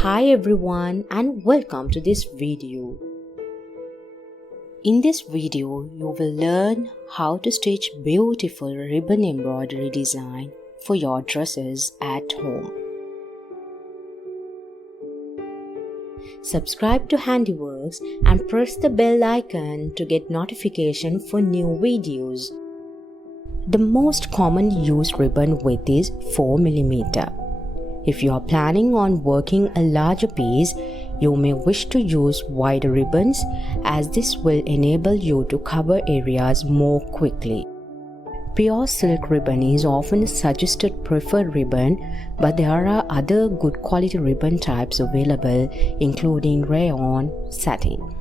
Hi everyone and welcome to this video. In this video, you will learn how to stitch beautiful ribbon embroidery design for your dresses at home. Subscribe to HandiWorks and press the bell icon to get notification for new videos. The most common used ribbon width is 4mm. If you are planning on working a larger piece, you may wish to use wider ribbons as this will enable you to cover areas more quickly. Pure silk ribbon is often a suggested preferred ribbon, but there are other good quality ribbon types available including rayon, satin.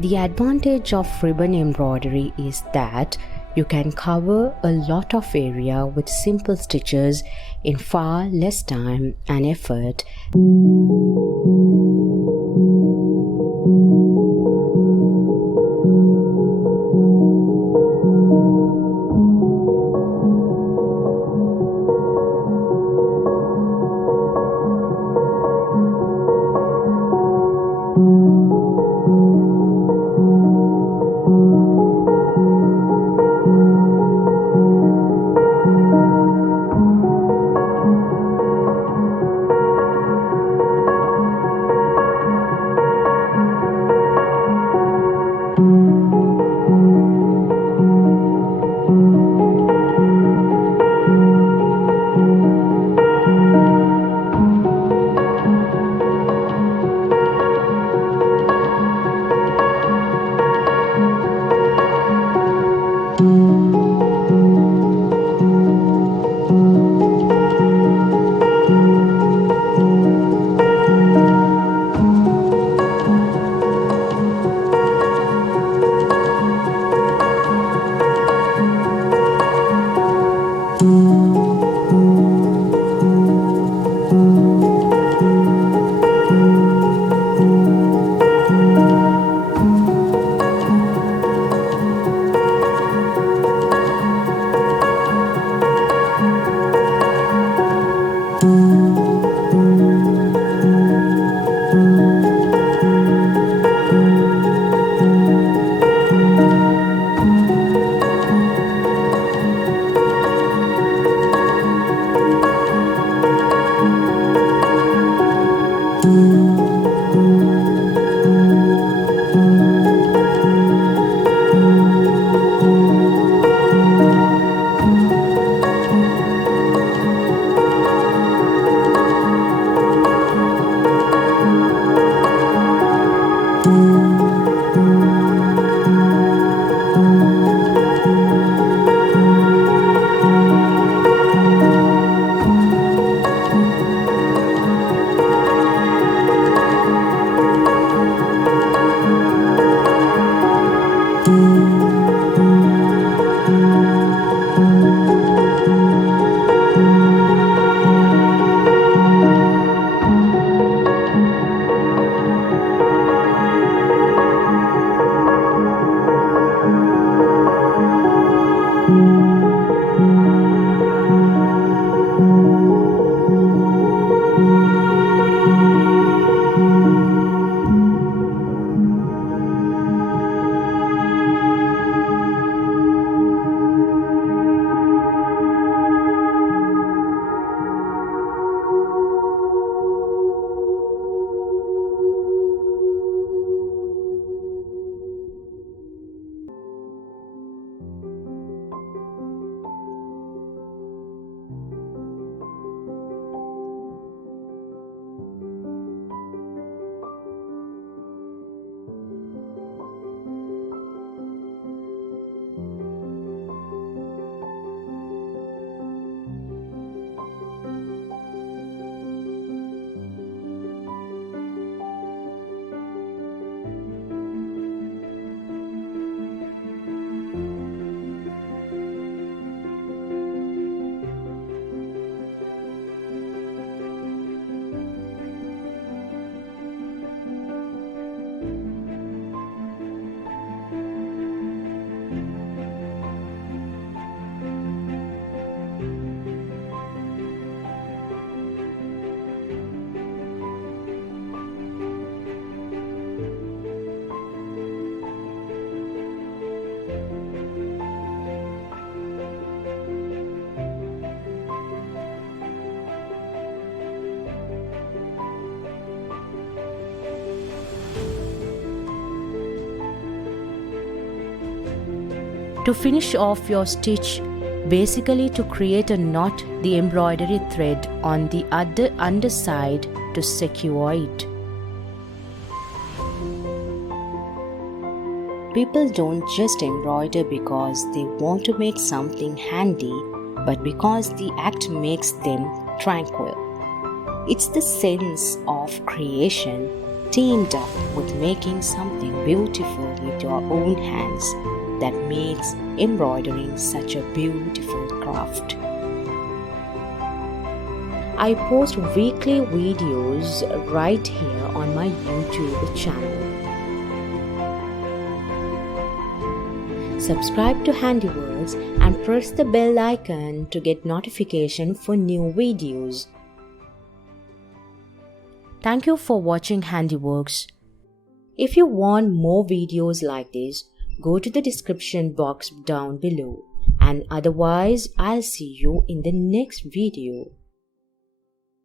The advantage of ribbon embroidery is that you can cover a lot of area with simple stitches in far less time and effort. To finish off your stitch, basically to create a knot, the embroidery thread on the underside to secure it. People don't just embroider because they want to make something handy, but because the act makes them tranquil. It's the sense of creation teamed up with making something beautiful with your own hands that makes embroidering such a beautiful craft. I post weekly videos right here on my YouTube channel. Subscribe to HandiWorks and press the bell icon to get notification for new videos. Thank you for watching HandiWorks. If you want more videos like this, go to the description box down below, and otherwise I'll see you in the next video.